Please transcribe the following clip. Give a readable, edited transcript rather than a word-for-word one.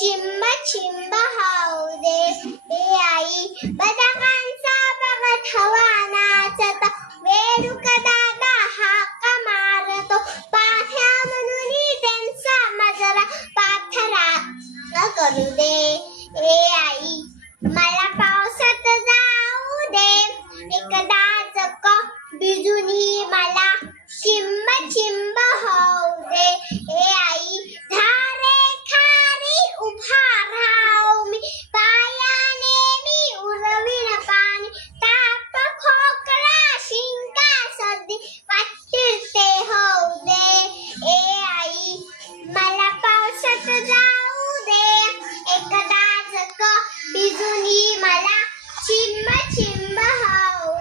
चिंब चिंब how दे. ए आई बदकांचा बघत हवा नाचत, वेडूक दादा हाका मारतो. पाठ्या म्हणून त्यांचा मजरा पाथरा करू दे. ए आई मला पावसात जाऊ दे, एकदाच भिजूनही मला चिंब चिंब होऊ दे. ए आई धारे खारी उभा राहू मी, पायाने मी उरवीन पाणी. ताप खोकला शिंका सर्दी वाटतील ते होऊ दे. ए आई मला पावसात जाऊ दे, एकदाच भिजूनही मला चिंब चिंब होऊ